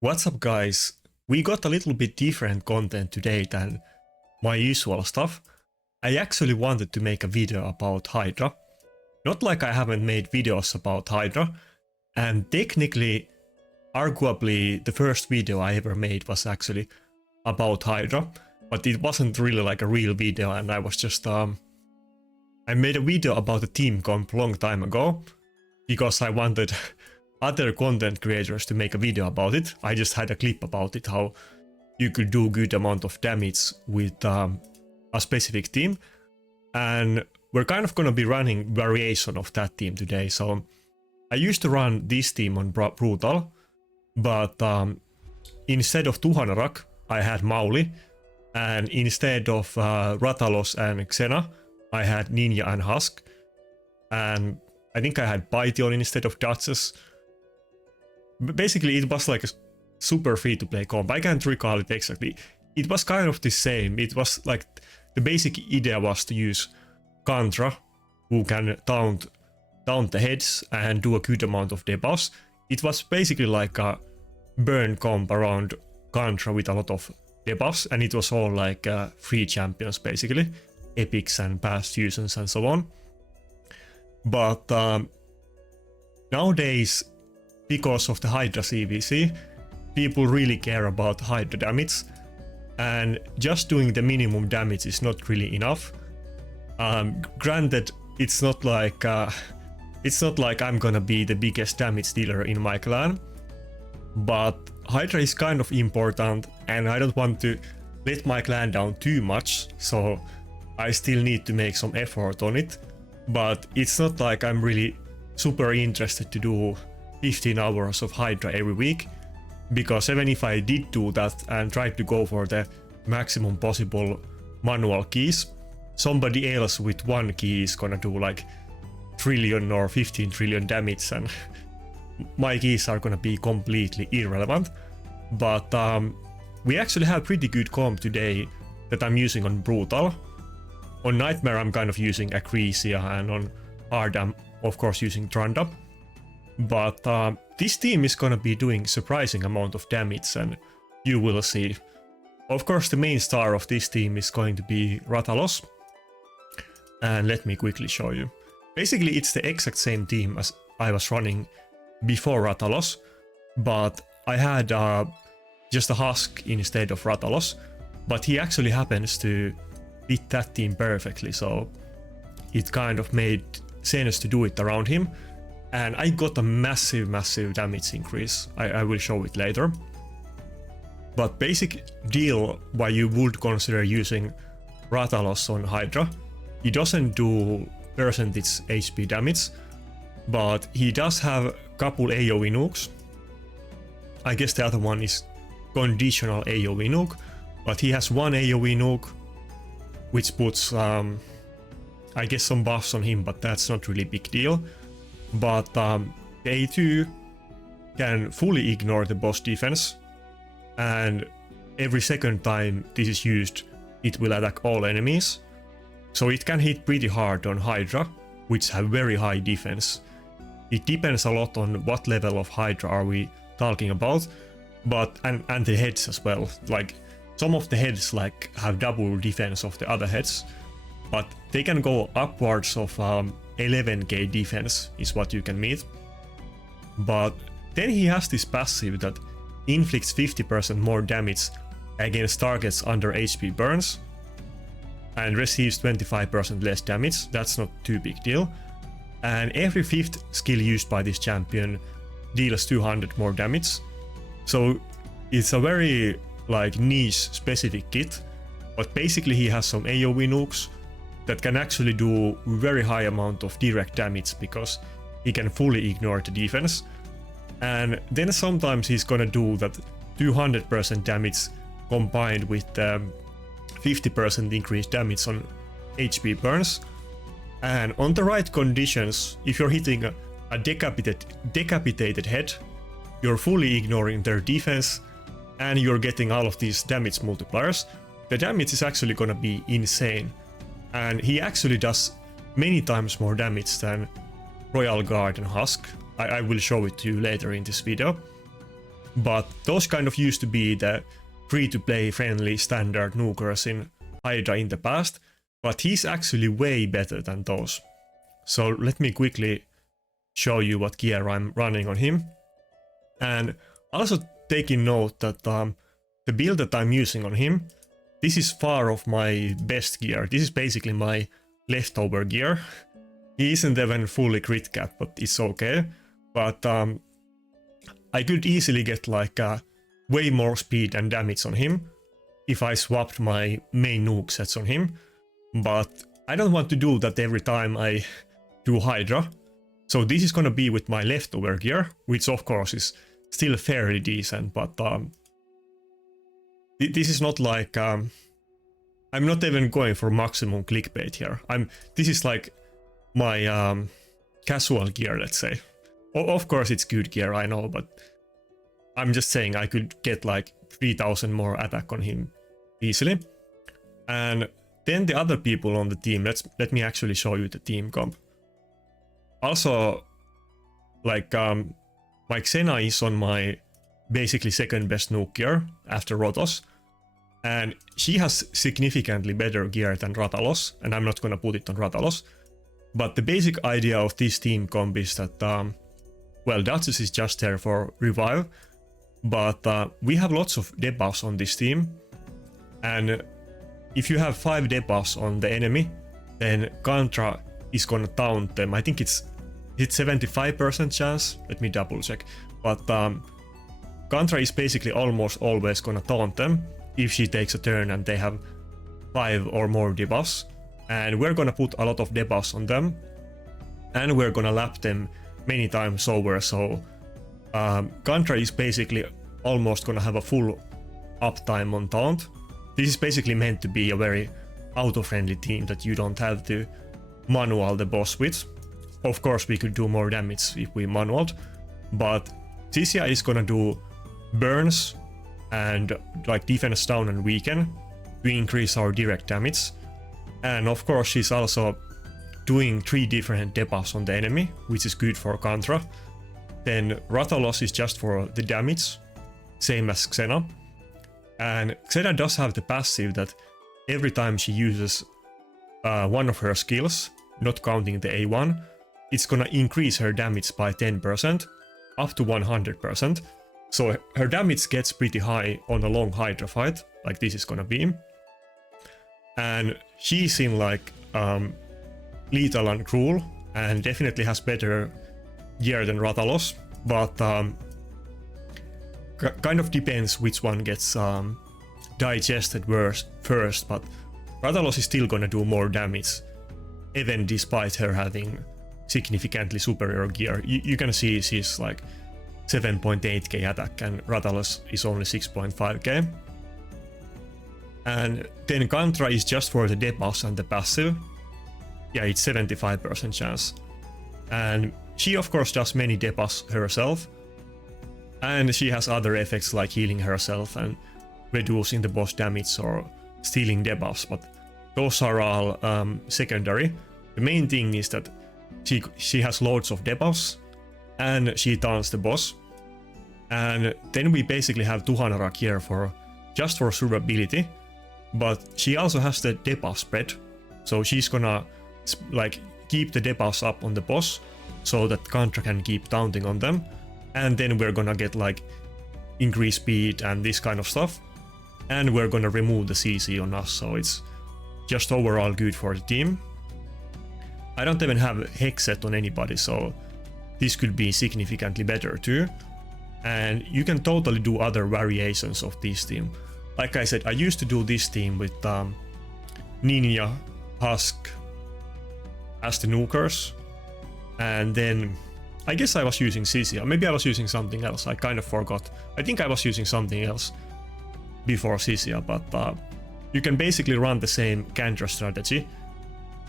What's up, guys? We got a little bit different content today than my usual stuff. I actually wanted to make a video about Hydra. Not like I haven't made videos about Hydra, and technically, arguably, the first video I ever made was actually about Hydra, but it wasn't really like a real video, and I was just I made a video about the team comp long time ago because I wanted other content creators to make a video about it. I just had a clip about it, how you could do good amount of damage with a specific team, and we're kind of gonna be running variation of that team today. So I used to run this team on Brutal, but instead of Tuhanarak, I had Mauli, and instead of Rathalos and Xena, I had Ninja and Husk, and I think I had Python instead of Duchess. Basically, it was like a super free-to-play comp. I can't recall it exactly. It was kind of the same. It was like the basic idea was to use Kantra, who can taunt the heads and do a good amount of debuffs. It was basically like a burn comp around Kantra with a lot of debuffs, and it was all like free champions basically, epics and past fusions and so on. But nowadays, because of the Hydra CVC, people really care about Hydra damage, and just doing the minimum damage is not really enough. Granted, it's not like I'm gonna be the biggest damage dealer in my clan, but Hydra is kind of important, and I don't want to let my clan down too much, so I still need to make some effort on it. But it's not like I'm really super interested to do 15 hours of Hydra every week, because even if I did do that and tried to go for the maximum possible manual keys, somebody else with one key is gonna do like trillion or 15 trillion damage, and my keys are gonna be completely irrelevant. But we actually have pretty good comp today that I'm using on Brutal. On Nightmare I'm kind of using Acresia, and on Hard I'm of course using Tranda. But this team is gonna be doing surprising amount of damage, and you will see. Of course, the main star of this team is going to be Rathalos, and let me quickly show you. Basically, it's the exact same team as I was running before Rathalos, but I had just a Husk instead of Rathalos, but he actually happens to fit that team perfectly, so it kind of made sense to do it around him. And I got a massive damage increase. I will show it later. But basic deal why you would consider using Rathalos on Hydra, he doesn't do percentage HP damage, but he does have a couple AoE nukes. I guess the other one is conditional AoE nuke, but he has one AoE nuke, which puts I guess some buffs on him, but that's not really big deal. But the A2 can fully ignore the boss defense, and every second time this is used, it will attack all enemies. So it can hit pretty hard on Hydra, which have very high defense. It depends a lot on what level of Hydra are we talking about, but and the heads as well. Like some of the heads like have double defense of the other heads, but they can go upwards of 11k defense is what you can meet. But then he has this passive that inflicts 50% more damage against targets under HP burns and receives 25% less damage. That's not too big deal. And every fifth skill used by this champion deals 200 more damage. So it's a very like niche specific kit, but basically he has some AoE nukes that can actually do very high amount of direct damage because he can fully ignore the defense. And then sometimes he's gonna do that 200% damage combined with 50% increased damage on HP burns. And on the right conditions, if you're hitting a decapitated head, you're fully ignoring their defense and you're getting all of these damage multipliers, the damage is actually gonna be insane. And he actually does many times more damage than Royal Guard and Husk. I will show it to you later in this video. but those kind of used to be the free-to-play friendly standard nukers in Hydra in the past, but he's actually way better than those. So let me quickly show you what gear I'm running on him. And also taking note that the build that I'm using on him, this is far off my best gear. This is basically my leftover gear. He isn't even fully crit cap, but it's okay. But I could easily get like way more speed and damage on him if I swapped my main nuke sets on him. But I don't want to do that every time I do Hydra. So this is gonna be with my leftover gear, which of course is still fairly decent, but this is not like I'm not even going for maximum clickbait here. This is like my casual gear, let's say. Of course it's good gear, I know, but I'm just saying I could get like 3000 more attack on him easily. And then the other people on the team, let me actually show you the team comp. Also, like my Xena is on my basically second best nuke gear after Rathalos, and she has significantly better gear than Rathalos, and I'm not gonna put it on Rathalos. But the basic idea of this team comp is that, well, Duchess is just there for revive, but we have lots of debuffs on this team, and if you have 5 debuffs on the enemy, then Kantra is gonna taunt them. I think it's 75% chance, let me double check, but Kantra is basically almost always gonna taunt them if she takes a turn and they have 5 or more debuffs, and we're gonna put a lot of debuffs on them, and we're gonna lap them many times over, so Kantra is basically almost gonna have a full uptime on taunt. This is basically meant to be a very auto-friendly team that you don't have to manual the boss with. Of course we could do more damage if we manualed, but Xena is gonna do burns and like defense down and weaken to increase our direct damage. And of course she's also doing 3 different debuffs on the enemy, which is good for Kantra. Then Rathalos is just for the damage, same as Xena. And Xena does have the passive that every time she uses one of her skills, not counting the A1, it's gonna increase her damage by 10%, up to 100%. So her damage gets pretty high on a long Hydra fight, like this is gonna be. And she's in like lethal and cruel, and definitely has better gear than Rathalos, but kind of depends which one gets digested first, but Rathalos is still gonna do more damage, even despite her having significantly superior gear. You can see she's like 7.8k attack and Rathalos is only 6.5k. And then Kantra is just for the debuffs and the passive. Yeah, it's 75% chance. And she of course does many debuffs herself. And she has other effects like healing herself and reducing the boss damage or stealing debuffs, but those are all secondary. The main thing is that she has loads of debuffs and she taunts the boss. And then we basically have Tuhanara here just for survivability, but she also has the debuff spread, so she's gonna like keep the debuffs up on the boss so that Kantra can keep taunting on them, and then we're gonna get like increased speed and this kind of stuff, and we're gonna remove the CC on us, so it's just overall good for the team. I don't even have Hex set on anybody, so this could be significantly better too. And you can totally do other variations of this team. Like I said, I used to do this team with Ninja, Husk as the nukers, and then I guess I was using Xena. Maybe I was using something else, I kind of forgot. I think I was using something else before Xena, but you can basically run the same Kantra strategy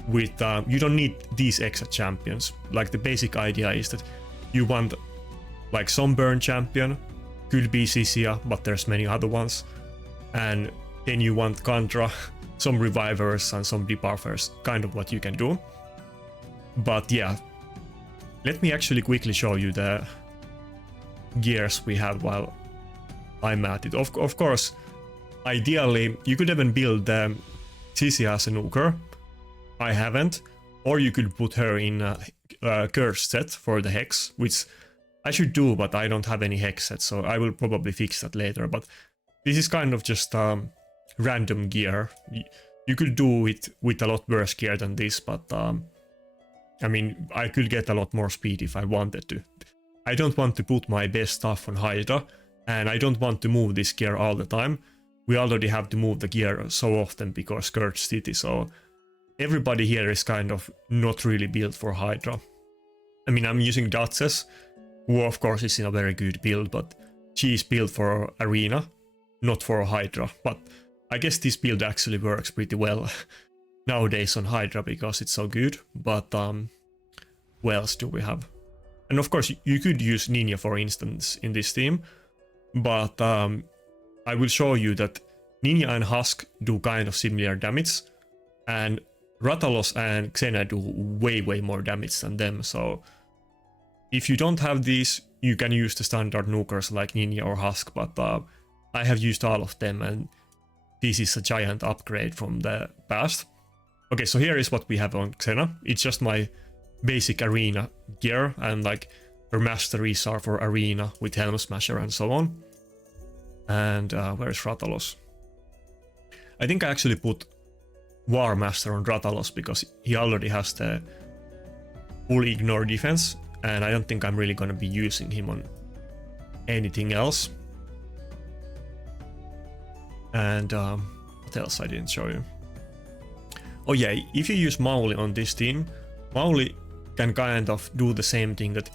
with, you don't need these extra champions. Like the basic idea is that you want like some burn champion, could be Xena, but there's many other ones. And then you want Kantra, some revivers and some debuffers, kind of what you can do. But yeah, let me actually quickly show you the gears we have while I'm at it. Of course, ideally, you could even build Sissy as a nuker. I haven't. Or you could put her in a curse set for the hex, which I should do, but I don't have any hex sets, so I will probably fix that later. But this is kind of just random gear. You could do it with a lot worse gear than this, but I mean, I could get a lot more speed if I wanted to. I don't want to put my best stuff on Hydra, and I don't want to move this gear all the time. We already have to move the gear so often because Scourge City, so everybody here is kind of not really built for Hydra. I mean, I'm using Duchess, who of course is in a very good build, but she is built for Arena, not for Hydra. But I guess this build actually works pretty well nowadays on Hydra because it's so good. But what else do we have? And of course, you could use Ninja, for instance, in this team, but I will show you that Ninja and Husk do kind of similar damage, and Rathalos and Xena do way more damage than them, so if you don't have these, you can use the standard nukers like Ninja or Husk, but I have used all of them, and this is a giant upgrade from the past. Okay, so here is what we have on Xena. It's just my basic arena gear, and like her masteries are for arena with Helm Smasher and so on. And where's Rathalos? I think I actually put War Master on Rathalos because he already has the full ignore defense, and I don't think I'm really gonna be using him on anything else. And what else I didn't show you? Oh yeah, if you use Mauli on this team, Mauli can kind of do the same thing that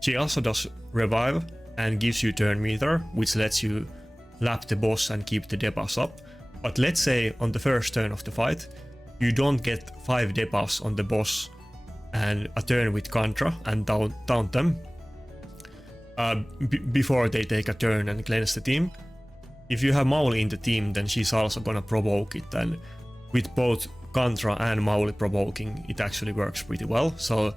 she also does revive and gives you turn meter, which lets you lap the boss and keep the debuffs up. But let's say on the first turn of the fight, you don't get 5 debuffs on the boss and a turn with Kantra and taunt them before they take a turn and cleanse the team. If you have Mauli in the team, then she's also gonna provoke it, and with both Kantra and Mauli provoking, it actually works pretty well. So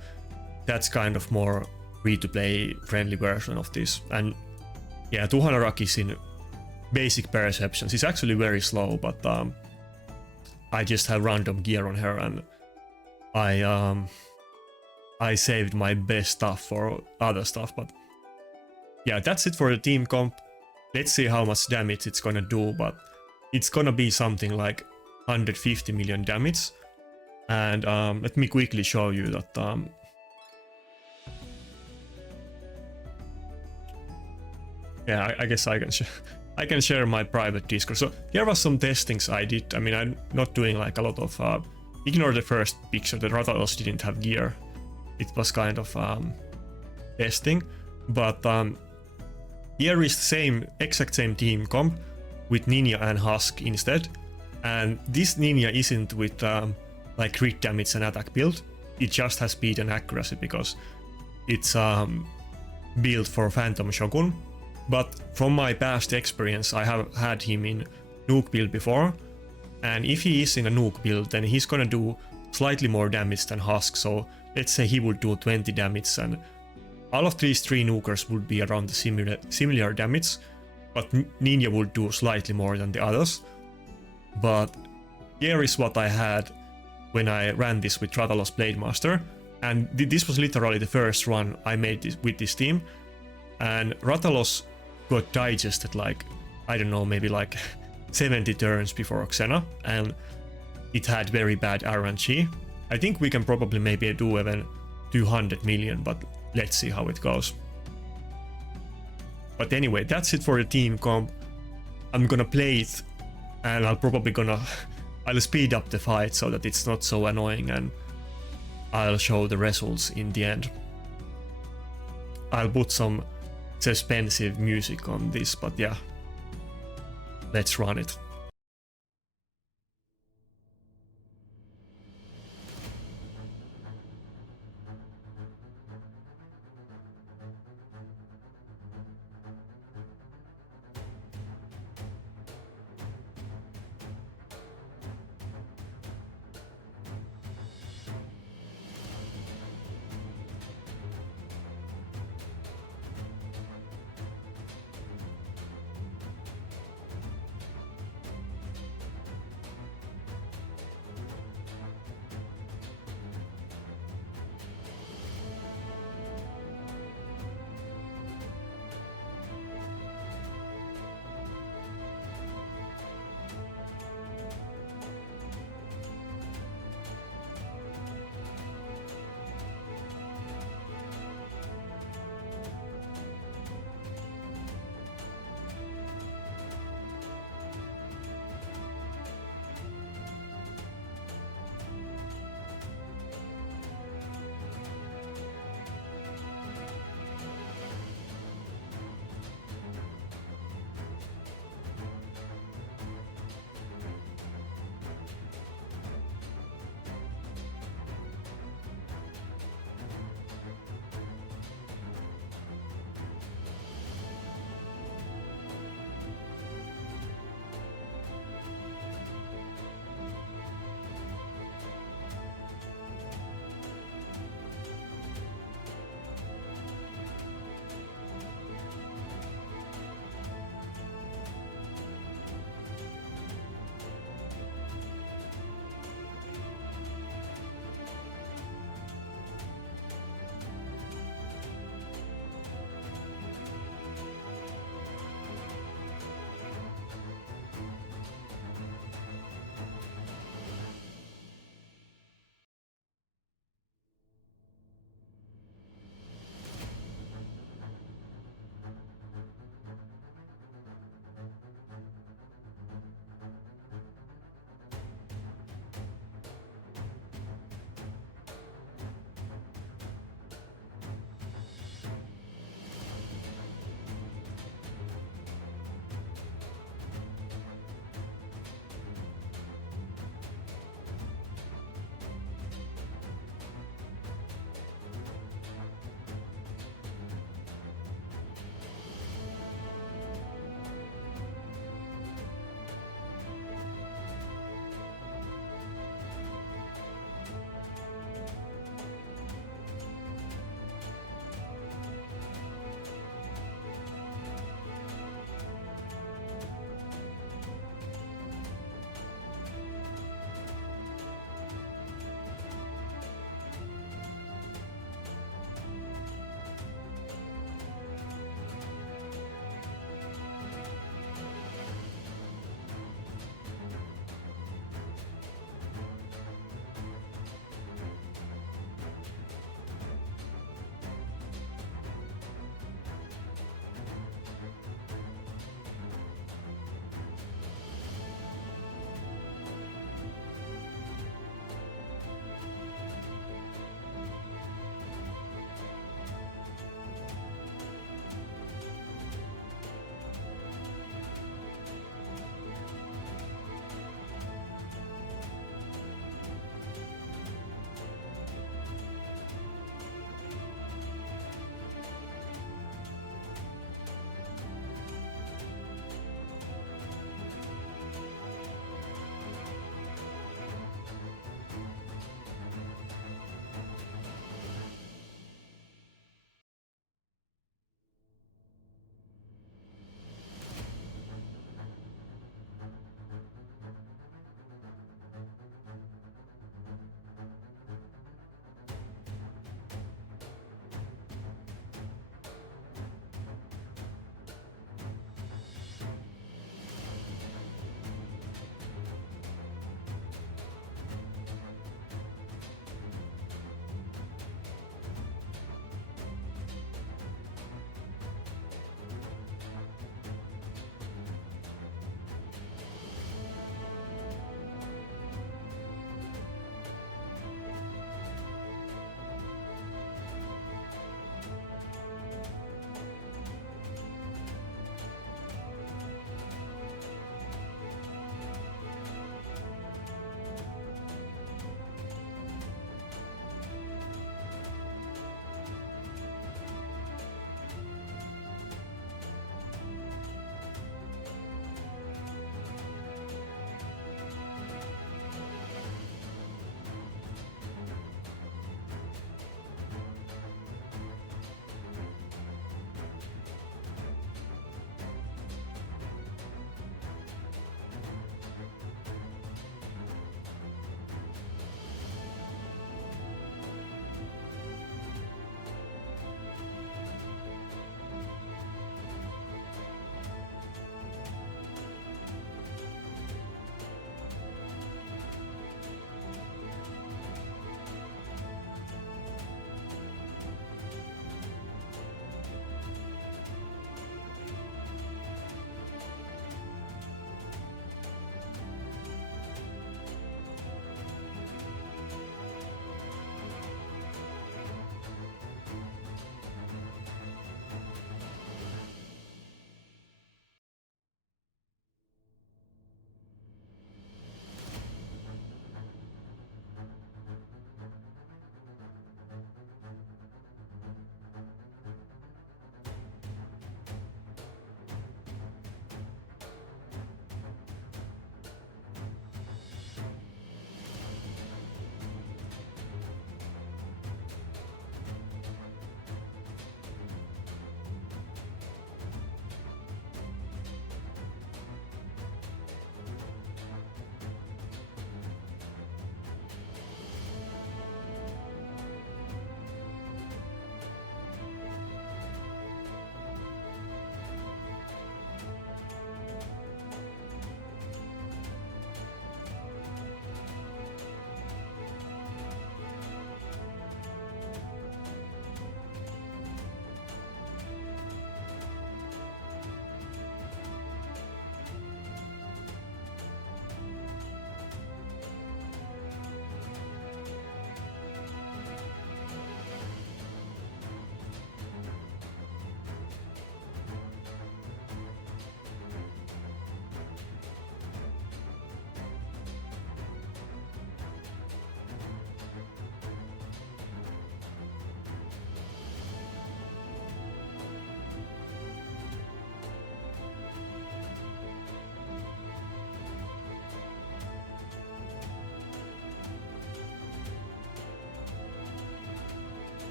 that's kind of more free-to-play friendly version of this. And yeah, Tuhanarak is in basic perceptions. It's actually very slow, but I just have random gear on her, and I saved my best stuff for other stuff. But yeah, that's it for the team comp. Let's see how much damage it's gonna do, but it's gonna be something like 150 million damage. And let me quickly show you that yeah, I guess I can share my private Discord. So here was some testings I did. I mean, I'm not doing like a lot of ignore the first picture. The Rathalos didn't have gear. It was kind of testing, but here is the exact same team comp with Ninja and Husk instead. And this Ninja isn't with like crit damage and attack build. It just has speed and accuracy because it's built for Phantom Shogun. But from my past experience, I have had him in nuke build before, and if he is in a nuke build, then he's gonna do slightly more damage than Husk. So let's say he would do 20 damage, and all of these 3 nukers would be around the similar damage, but Ninja would do slightly more than the others. But here is what I had when I ran this with Rathalos Blademaster, and this was literally the first run I made with this team, and Rathalos got digested like, I don't know, maybe like 70 turns before Xena, and it had very bad RNG. I think we can probably maybe do even 200 million, but let's see how it goes. But anyway, that's it for the team comp. I'm gonna play it, and I'll speed up the fight so that it's not so annoying, and I'll show the results in the end. I'll put some suspensive music on this, but yeah, let's run it.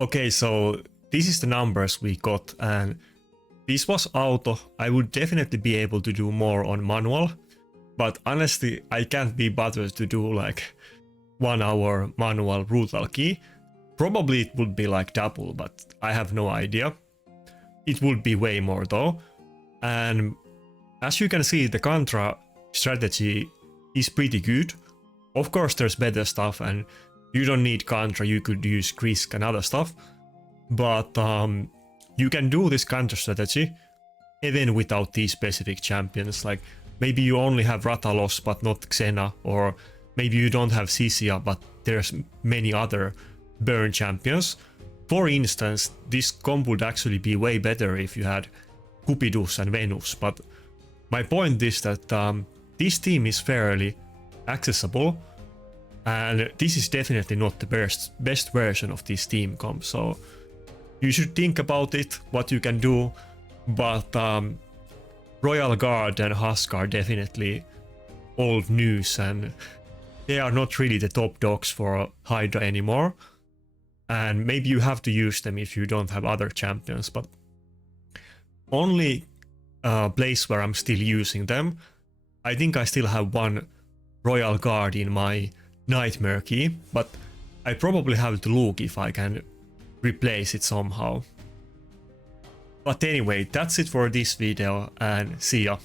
Okay, so this is the numbers we got, and this was auto. I would definitely be able to do more on manual, but honestly, I can't be bothered to do like 1 hour manual brutal key. Probably it would be like double, but I have no idea. It would be way more though. And as you can see, the Kantra strategy is pretty good. Of course, there's better stuff, and you don't need Kantra, you could use Krisk and other stuff. But you can do this Kantra strategy even without these specific champions. Like maybe you only have Rathalos but not Xena, or maybe you don't have Cisia but there's many other burn champions. For instance, this comp would actually be way better if you had Cupidus and Venus, but my point is that this team is fairly accessible, and this is definitely not the best version of this team comp, so you should think about it, what you can do, but Royal Guard and Husk are definitely old news, and they are not really the top dogs for Hydra anymore, and maybe you have to use them if you don't have other champions, but only place where I'm still using them, I think I still have one Royal Guard in my Nightmare key, but I probably have to look if I can replace it somehow. But anyway, that's it for this video, and see ya.